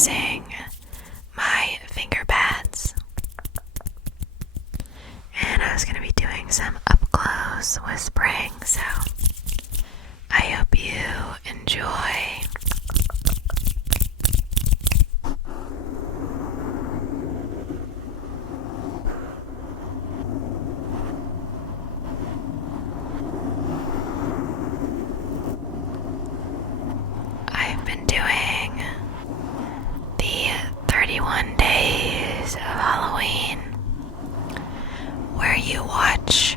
using my finger pads. And I was going to be doing some up close whispering, so I hope you enjoy. I've been doing the 31 days of Halloween, where you watch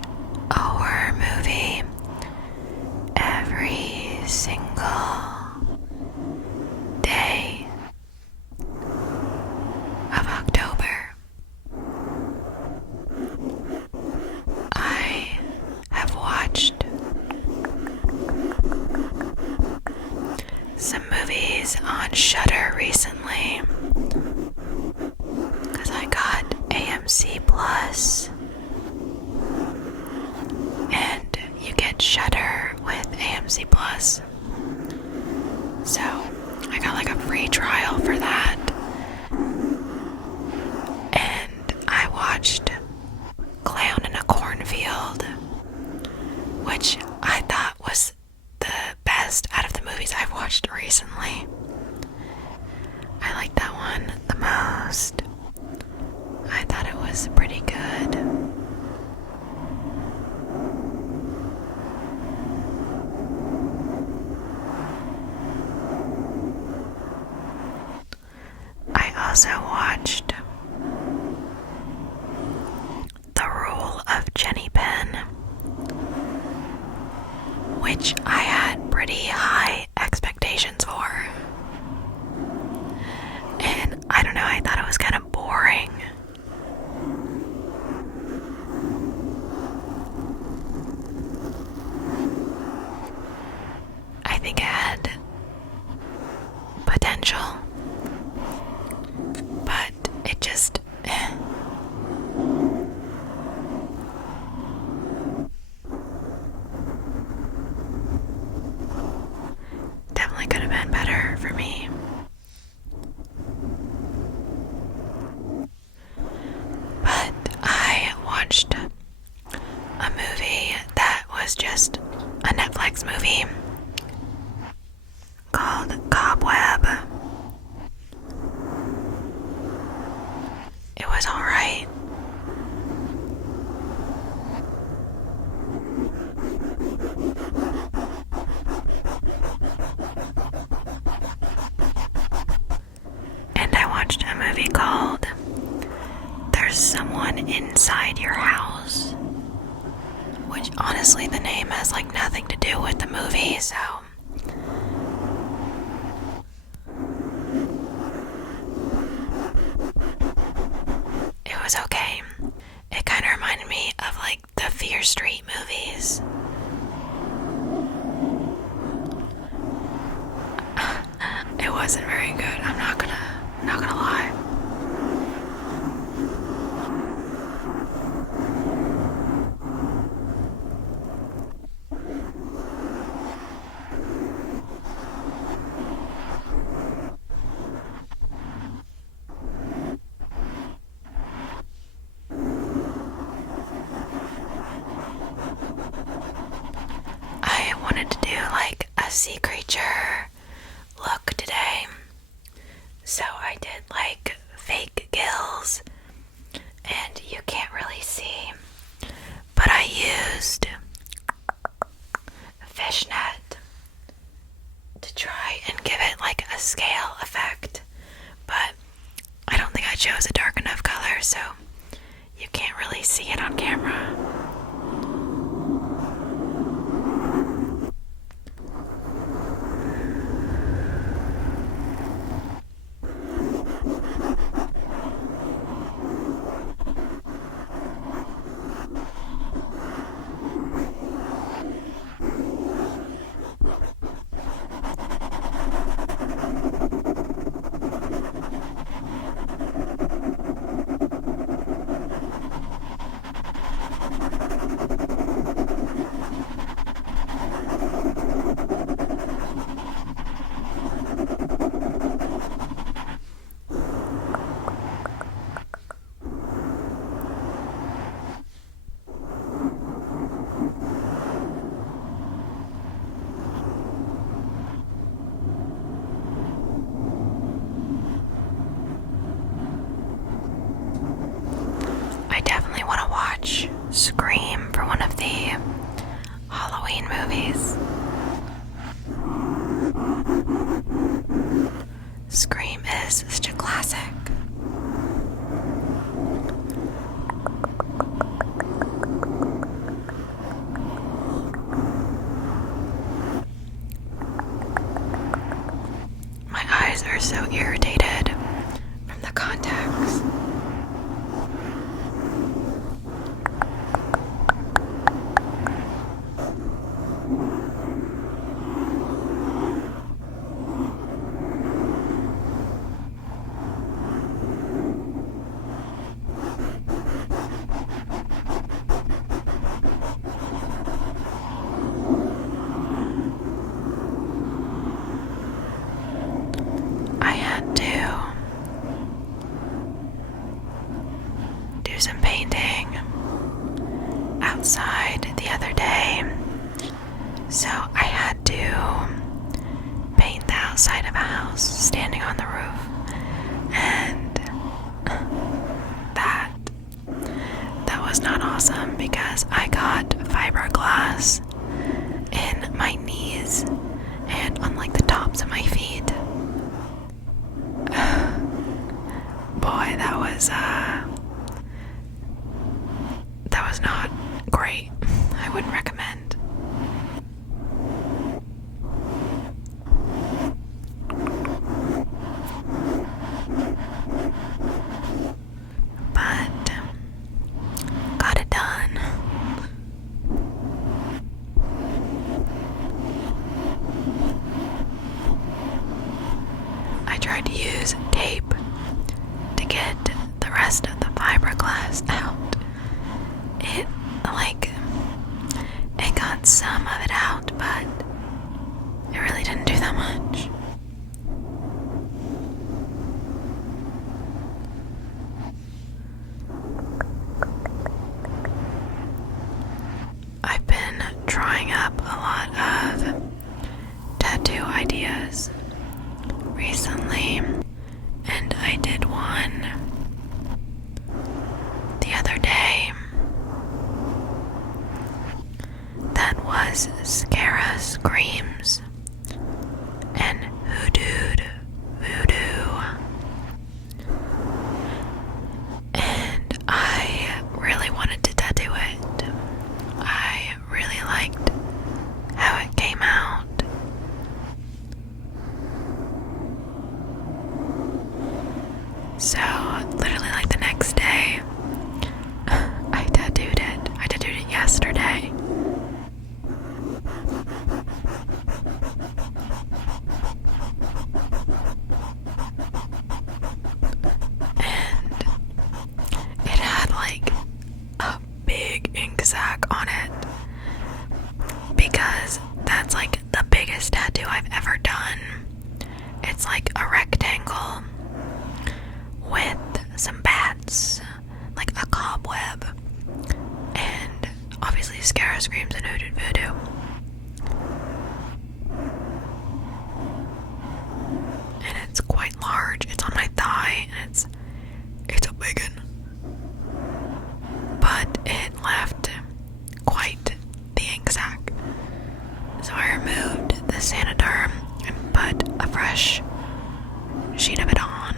a horror movie every single day of October. I have watched some movies on Shudder recently because I got AMC Plus, and you get Shudder with AMC Plus, so I got like a free trial for that. And I watched Clown in a Cornfield, which I thought was the best out of the movies I've watched recently. I liked that one the most. I thought it was pretty good. I also watched The Rule of Jenny Penn, which I had pretty high expectations for. And I don't know, I thought it was kind of boring. I think it had potential, but it just definitely could have been better for me. But I watched a movie that was just a Netflix movie called Cobweb. It was alright. And I watched a movie called There's Someone Inside Your House, which honestly the name has like nothing to do with the movie, so it was okay. It kind of reminded me of like the Fear Street movies. It wasn't very good. I'm not gonna lie. I wanted to do like a sea creature look today, so I did like fake gills, and you can't really see, but I used fishnet to try and give it like a scale effect, but I don't think I chose a dark enough color, so you can't really see it on camera. Scream is such a classic. My eyes are so irritated from the contacts. I had to do some painting outside the other day, so I had to paint the outside of a house standing on the roof, and that was not awesome because I got fiberglass in my knees and on like the tops of my feet. Boy, that was not great. I wouldn't recommend. But got it done. I tried to use tape to get the rest of the fiberglass out. It got some of it out, but it really didn't do that much. I've been trying up a lot of tattoo ideas recently, and I did one the other day that was Scara Screams and Hoodooed Voodoo, and I really wanted to tattoo it. I really liked how it came out. So, literally like the next day, I tattooed it. I tattooed it yesterday. And it had like a big ink sac on it because that's like the biggest tattoo I've ever done. It's like a rectangle with some bats, like a cobweb, and obviously Scara Screams and Hoodooed Voodoo. And it's quite large. It's on my thigh, and it's a big one. But it left quite the ink sac. So I removed the Saniderm and put a fresh sheet of it on.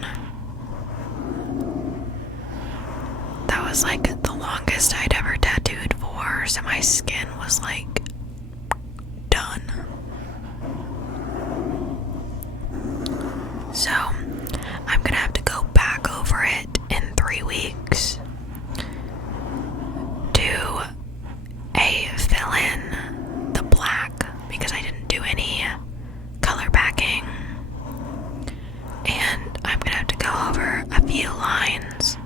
That was like the longest I'd ever tattooed for, so my skin was like done. So I'm gonna have to go back over it in 3 weeks to fill in the black because I didn't do any color backing, and I'm gonna have to go over a few lines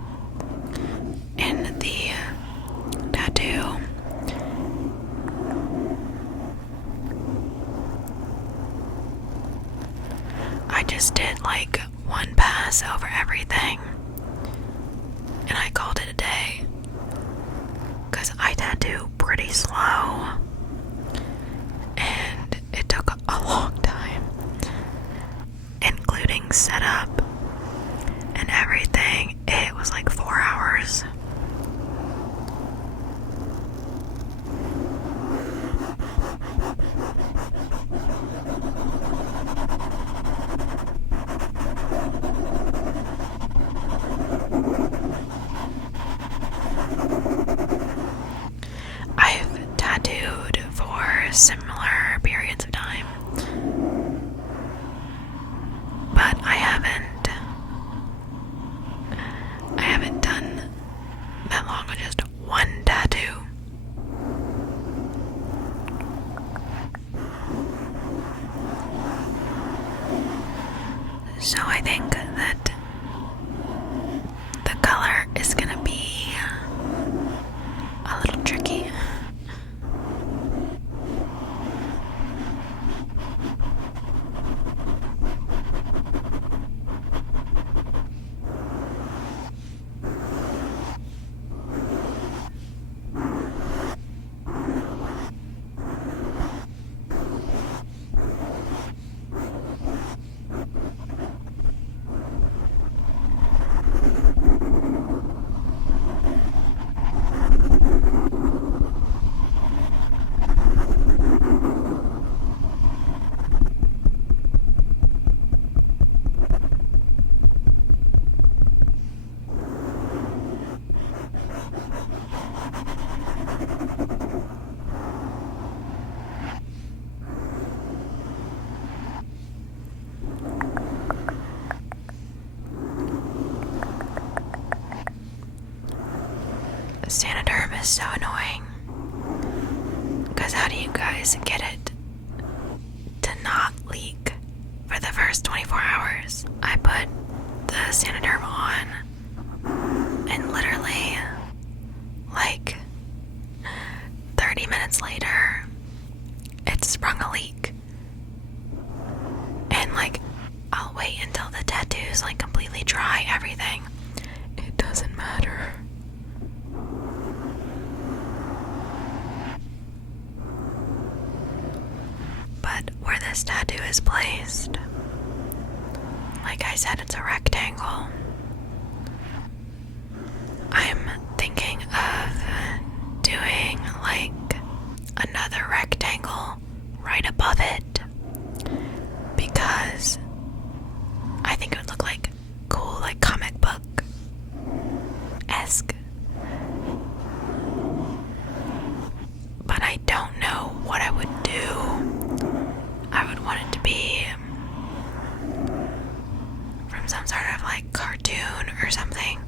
in the tattoo. I just did like one pass over everything, and I called it a day because I tattoo pretty slow, and it took a long time, including setup and everything. It was like 4 hours. So I think that the color is gonna be a little tricky. Sanoderm is so annoying. Because how do you guys get it to not leak for the first 24 hours? I put the Sanoderm on and literally like 30 minutes later it sprung a leak. And like I'll wait until the tattoos like completely dry everything. It doesn't matter. But where this tattoo is placed, like I said, it's a rectangle. I'm thinking of doing like another rectangle right above it because I think it would look like cool, like comic book-esque. But I don't know what I would do. I would want it to be from some sort of like cartoon or something.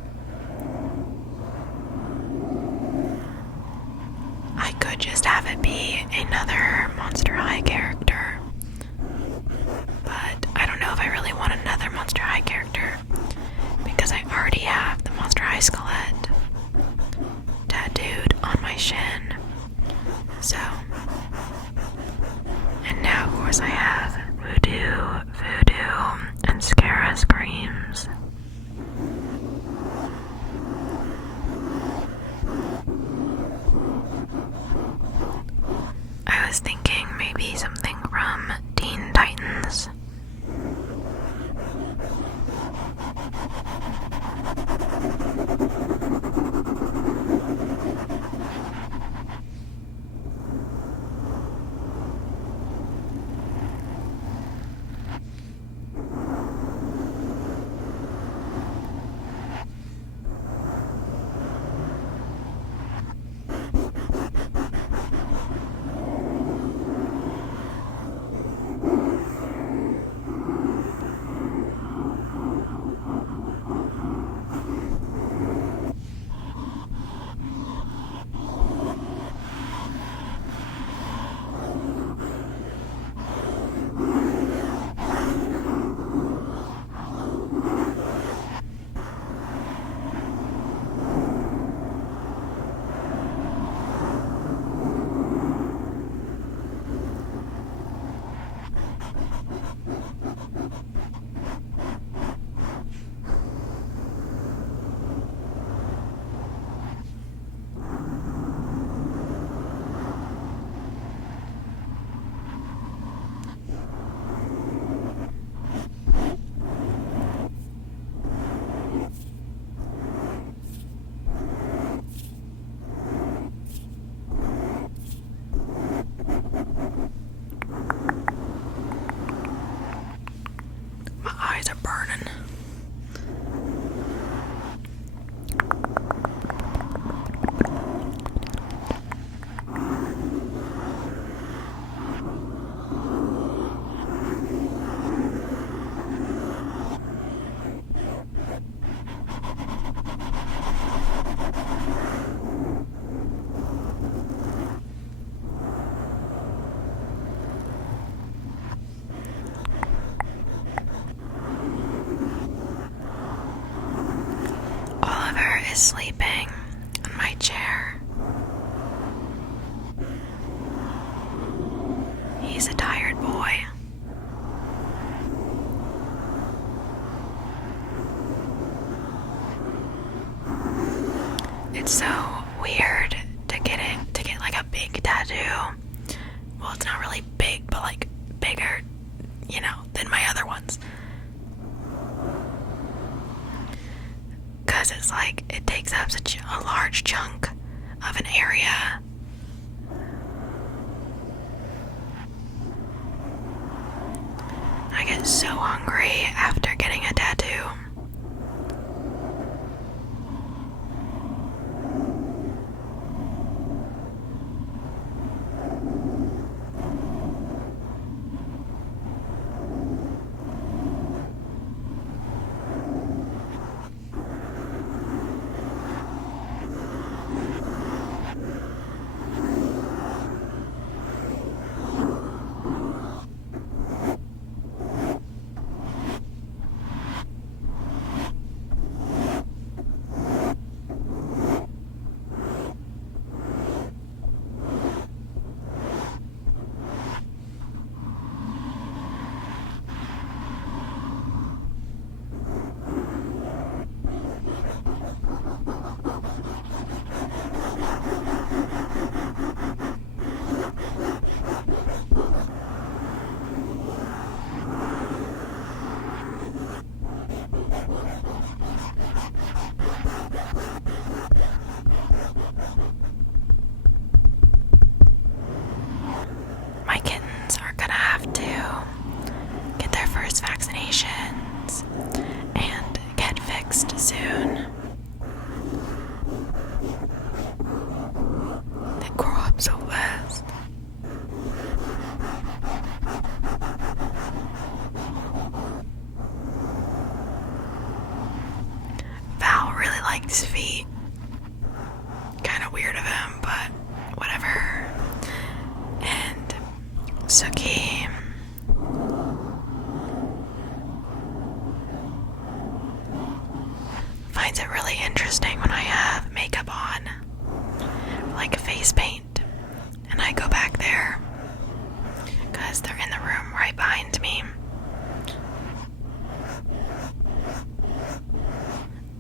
I could just have it be another Monster High character. But I don't know if I really want another Monster High character because I already have the Monster High skeleton tattooed on my shin. So, and now of course I have Voodoo, and Scara Screams. I was thinking maybe something from Teen Titans. is sleeping on my chair. He's a tired boy. It's so weird to get like a big tattoo. Well, it's not really big, but like bigger, than my other ones. Because it's like, it takes up such a large chunk of an area. I get so hungry after getting a tattoo. My kittens are gonna have to get their first vaccinations and get fixed soon. They grow up so fast. Val really likes feet. Kind of weird of him, but whatever. And Suki finds it really interesting when I have makeup on, like face paint, and I go back there because they're in the room right behind me.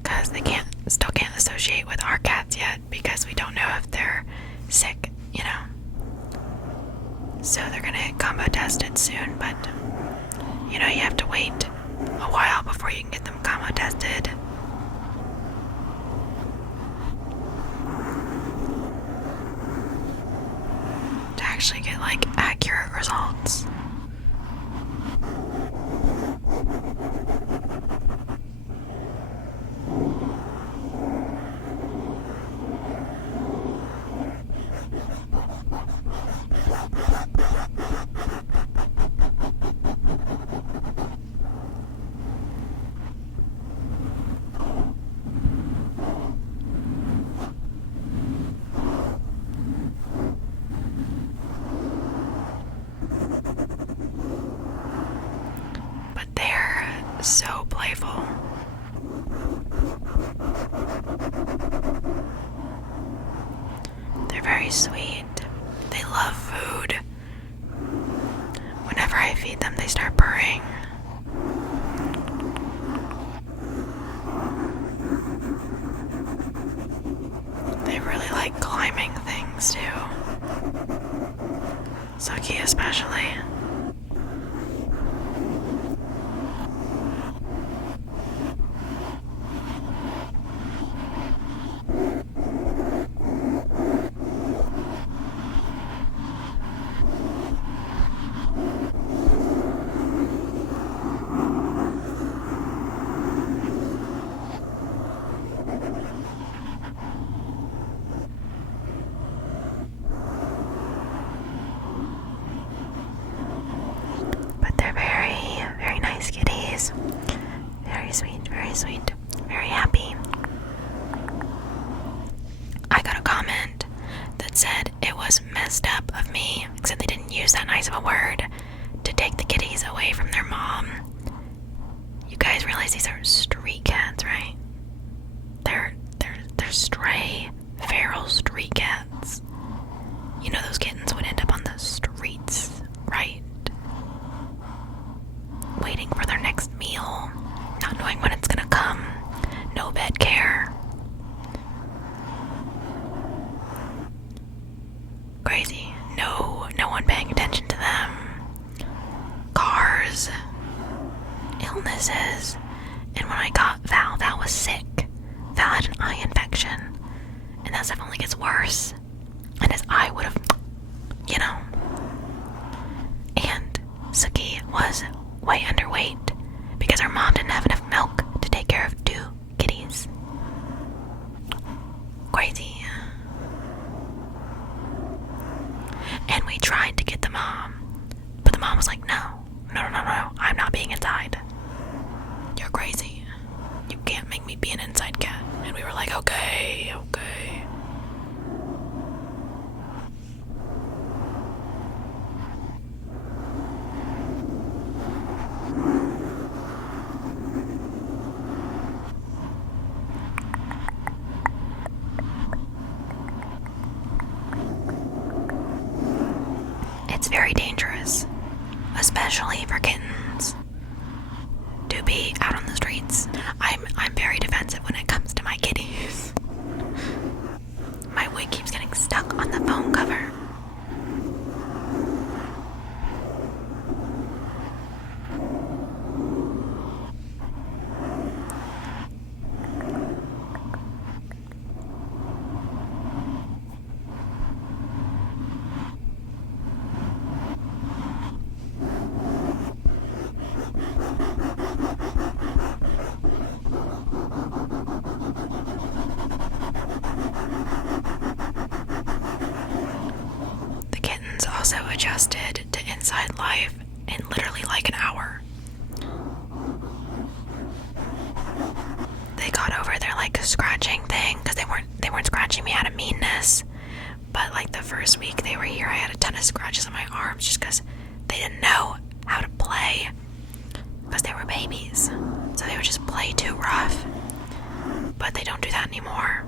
Because they still can't associate with our cats yet because we don't know if they're sick, So they're gonna get combo tested soon, but you have to wait a while before you can get them combo tested. To actually get like accurate results. So playful. They're very sweet. They love food. Whenever I feed them, they start purring. They really like climbing things too. Suki especially. Very sweet, very happy. I got a comment that said it was messed up of me, except they didn't use that nice of a word, to take the kitties away from their mom. You guys realize these are street cats, right? They're stray, feral street cats. You know those kittens would end up on the streets, right? Waiting for their next meal, not knowing when it's gonna come, no vet care. Crazy. No one paying attention to them. Cars, illnesses, and when I got Val was sick. Val had an eye infection, and that stuff only gets worse. And his eye would have, And Suki was way underweight because her mom didn't have enough milk to take care of 2 kitties. Crazy. And we tried to get the mom, but the mom was like, no, I'm not being inside. You're crazy. You can't make me be an inside cat. And we were like, okay. It's very dangerous, especially for kittens, to be out on the streets. I'm very defensive when it comes to my kitties. My wig keeps getting stuck on the phone cover. Also adjusted to inside life in literally like an hour. They got over their like scratching thing because they weren't scratching me out of meanness, but like the first week they were here I had a ton of scratches on my arms just because they didn't know how to play because they were babies, so they would just play too rough, but they don't do that anymore.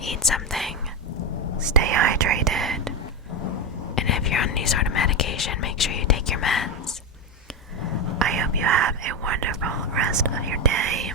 eat something, stay hydrated, and if you're on any sort of medication, make sure you take your meds. I hope you have a wonderful rest of your day.